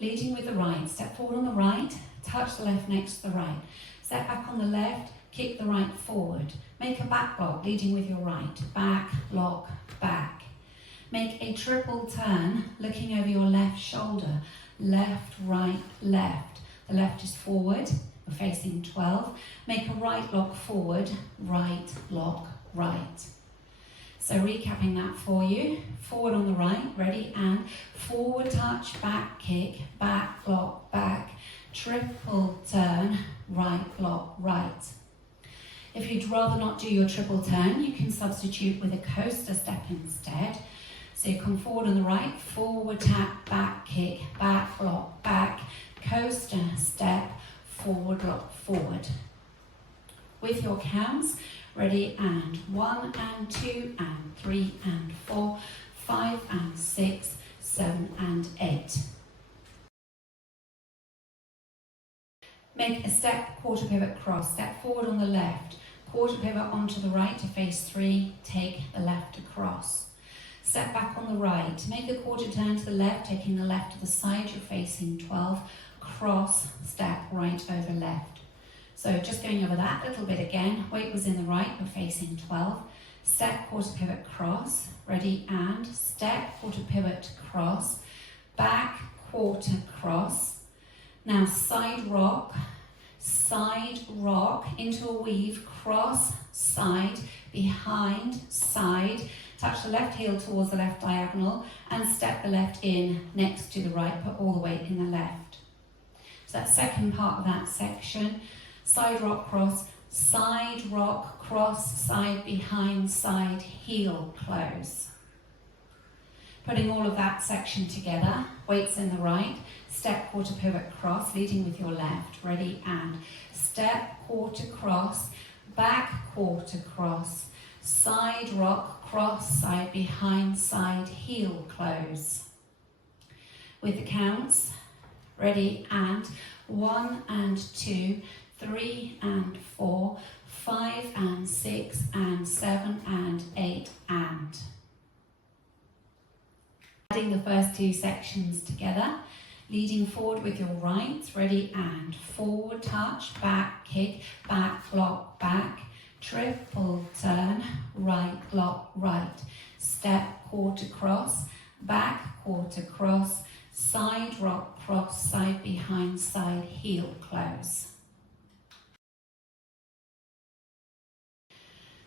leading with the right. Step forward on the right, touch the left next to the right. Step back on the left, kick the right forward. Make a back lock, leading with your right. Back, lock, back. Make a triple turn, looking over your left shoulder. Left, right, left. The left is forward, we're facing 12. Make a right lock forward, right, lock, right. So recapping that for you, forward on the right, ready, and forward touch, back kick, back lock, back, triple turn, right lock, right. If you'd rather not do your triple turn, you can substitute with a coaster step instead. So you come forward on the right, forward tap, back kick, back lock, back, coaster step, forward lock, forward. With your counts, ready, and 1 and 2 and 3 and 4, 5 and 6, 7 and 8. Make a step, quarter pivot, cross. Step forward on the left, quarter pivot onto the right to face 3, take the left across. Step back on the right, make a quarter turn to the left, taking the left to the side, you're facing 12, cross, step, right over left. So just going over that a little bit again, weight was in the right, we're facing 12, step, quarter pivot, cross, ready, and step, quarter pivot, cross, back, quarter, cross. Now side rock, into a weave, cross, side, behind, side, touch the left heel towards the left diagonal and step the left in next to the right, put all the weight in the left. So that second part of that section, side rock, cross, side rock, cross, side, behind, side, heel, close. Putting all of that section together, weights in the right, step, quarter pivot, cross, leading with your left, ready, and step, quarter, cross, back, quarter, cross, side rock, cross, side, behind, side, heel, close. With the counts, ready, and 1 and 2, 3 and 4, 5 and 6 and 7 and 8 and. Adding the first two sections together, leading forward with your right, ready, and forward touch, back kick, back lock, back, triple turn, right lock, right, step, quarter cross, back, quarter cross, side rock, cross, side, behind, side, heel, close.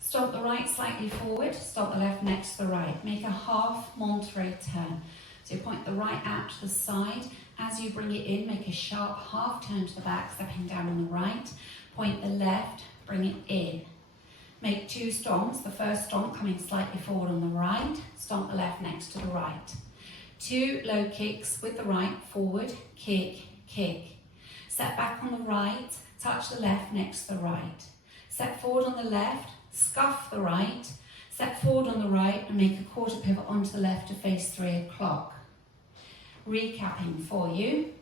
Stomp the right slightly forward, stomp the left next to the right. Make a half Monterey turn. So you point the right out to the side. As you bring it in, make a sharp half turn to the back, stepping down on the right. Point the left, bring it in. Make two stomps. The first stomp coming slightly forward on the right. Stomp the left next to the right. Two low kicks with the right, forward, kick, kick. Step back on the right, touch the left next to the right. Step forward on the left, scuff the right, step forward on the right and make a quarter pivot onto the left to face 3 o'clock. Recapping for you.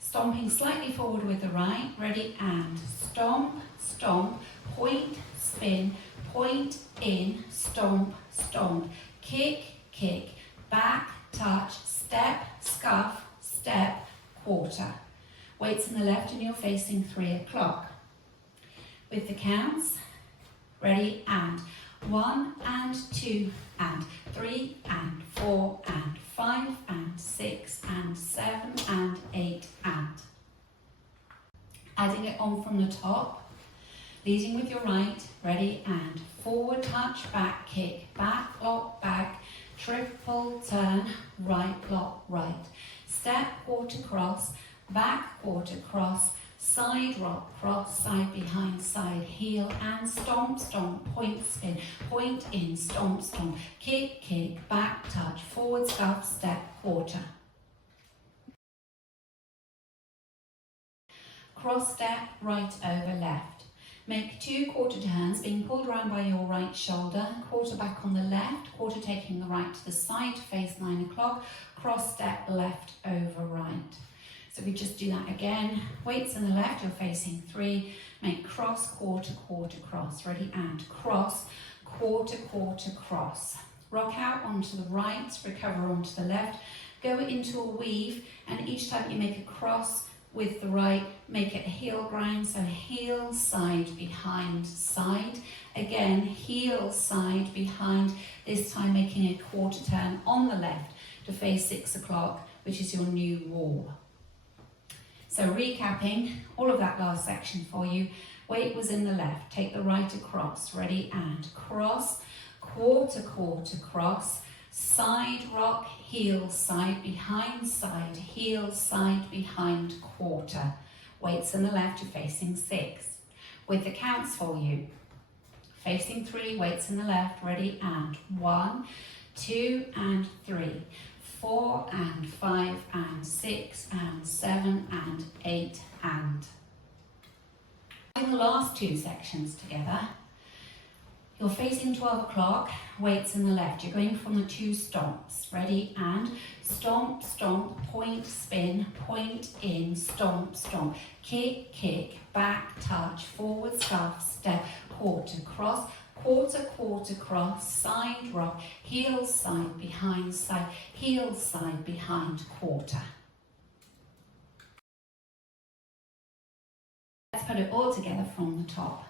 Stomping slightly forward with the right, ready, and stomp, stomp, point, spin, point, in, stomp, stomp, kick, kick, back, touch, step, scuff, step, quarter. Weights in the left and you're facing 3 o'clock. With the counts, ready, and 1 and 2 and 3 and 4 and 5 and 6 and 7 and 8 and. Adding it on from the top, leading with your right, ready, and forward touch, back kick, back lock, back, triple turn, right lock, right. Step, quarter cross, back, quarter cross, side rock, cross, side, behind, side, heel, and stomp, stomp, point, spin, point, in, stomp, stomp, kick, kick, back, touch, forward, scuff, step, quarter. Cross step, right over left. Make two quarter turns, being pulled around by your right shoulder, quarter back on the left, quarter taking the right to the side to face 9 o'clock, cross step, left over right. So we just do that again. Weights in the left, you're facing 3. Make cross, quarter, quarter, cross. Ready, and cross, quarter, quarter, cross. Rock out onto the right, recover onto the left. Go into a weave, and each time you make a cross with the right, make it a heel grind, so heel, side, behind, side. Again, heel, side, behind, this time making a quarter turn on the left to face 6 o'clock, which is your new wall. So recapping all of that last section for you, weight was in the left, take the right across, ready, and cross, quarter, quarter, cross, side rock, heel, side, behind, side, heel, side, behind, quarter. Weights in the left, you're facing 6. With the counts for you, facing 3, weights in the left, ready, and 1, 2, and 3, 4, and 5, and 6, and 7, and 8, and. In the last 2 sections together, you're facing 12 o'clock, weights in the left. You're going from the 2 stomps. Ready, and stomp, stomp, point, spin, point in, stomp, stomp. Kick, kick, back, touch, forward, scuff, step, quarter, cross, quarter, quarter, cross, side rock, heel, side, behind, side, heel, side, behind, quarter. Let's put it all together from the top.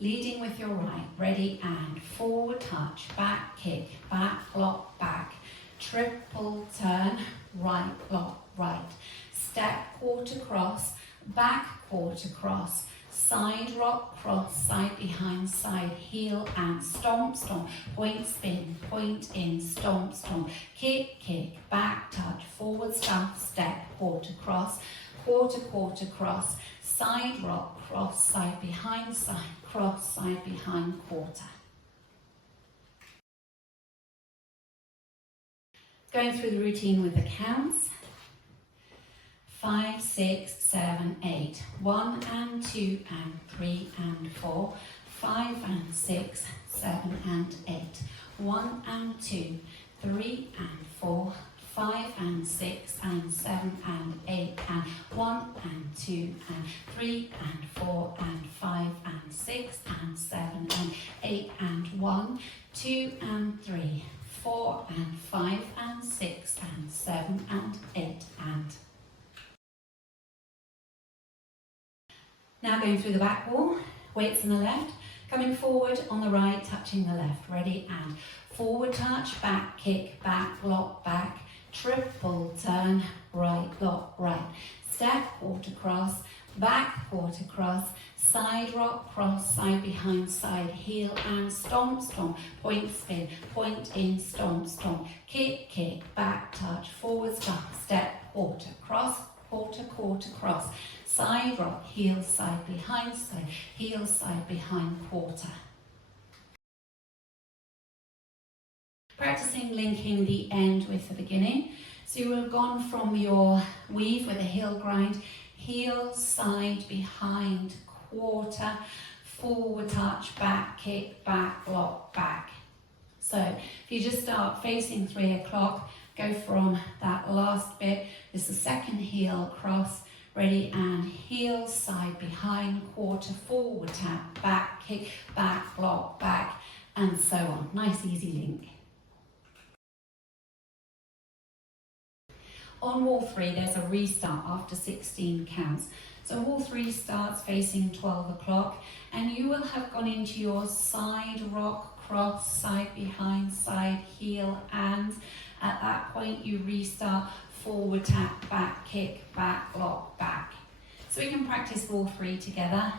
Leading with your right, ready, and forward touch, back kick, back block, back, triple turn, right block, right, step, quarter cross, back quarter cross, side rock, cross, side behind, side, heel, and stomp, stomp, point, spin, point in, stomp, stomp, kick, kick, back touch, forward scuff, step, quarter cross, quarter, quarter cross, side rock, cross, side behind, side, cross, side behind, quarter. Going through the routine with the counts. 5, 6, 7, 8. 1 and 2 and 3 and 4. 5 and 6, 7 and 8. 1 and 2, 3 and 4. 5 and 6 and 7 and 8 and 1 and 2 and 3 and 4 and 5 and 6 and 7 and 8 and 1, 2 and 3, 4 and 5 and 6 and 7 and 8 and. Now going through the back wall, weights in the left, coming forward on the right, touching the left, ready, and forward touch, back kick, back block, back, triple turn, right block, right, step, quarter cross, back quarter cross, side rock, cross, side behind, side, heel, and stomp, stomp, point, spin, point in, stomp, stomp, kick, kick, back touch, forward step, quarter cross, quarter, quarter cross, side rock, heel, side behind, side, heel, side behind, quarter. Practicing linking the end with the beginning. So you will have gone from your weave with a heel grind, heel, side, behind, quarter, forward touch, back kick, back block, back. So if you just start facing 3 o'clock, go from that last bit, this is the second heel cross, ready, and heel, side, behind, quarter, forward tap, back kick, back block, back, and so on. Nice easy link. On wall 3, there's a restart after 16 counts. So wall 3 starts facing 12 o'clock, and you will have gone into your side rock, cross, side behind, side, heel, and at that point you restart forward tap, back kick, back block, back. So we can practice wall 3 together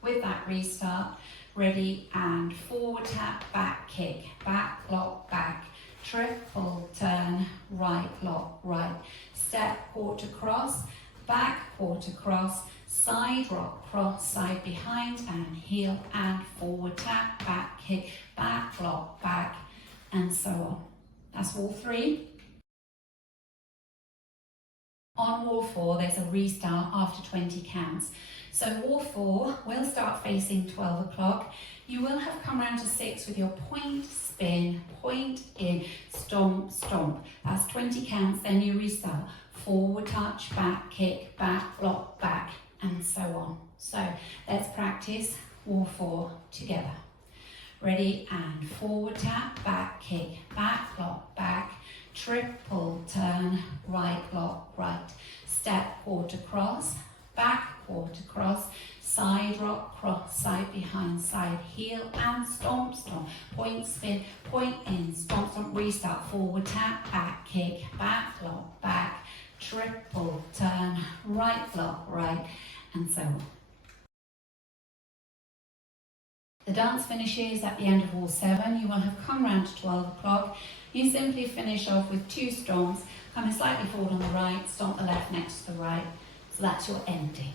with that restart. Ready, and forward tap, back kick, back block, back, triple turn, right block, right, step, quarter cross, back quarter cross, side rock, cross, side behind, and heel, and forward tap, back kick, back block, back, and so on. That's wall 3. On wall 4, there's a restart after 20 counts. So wall 4 will start facing 12 o'clock. You will have come round to 6 with your point, spin, point in, stomp, stomp. That's 20 counts, then you restart. Forward touch, back kick, back block, back, and so on. So let's practice wall 4 together. Ready, and forward tap, back kick, back block, back, triple turn, right block, right. Step, quarter cross, back, quarter cross, side rock, cross, side behind, side heel, and stomp, stomp. Point, spin, point in, stomp, stomp, restart, forward tap, back kick, back block, back, triple turn, right block, right, and so on. The dance finishes at the end of all 7. You will have come round to 12 o'clock. You simply finish off with 2 stomps, coming slightly forward on the right, stomp the left next to the right. So that's your ending.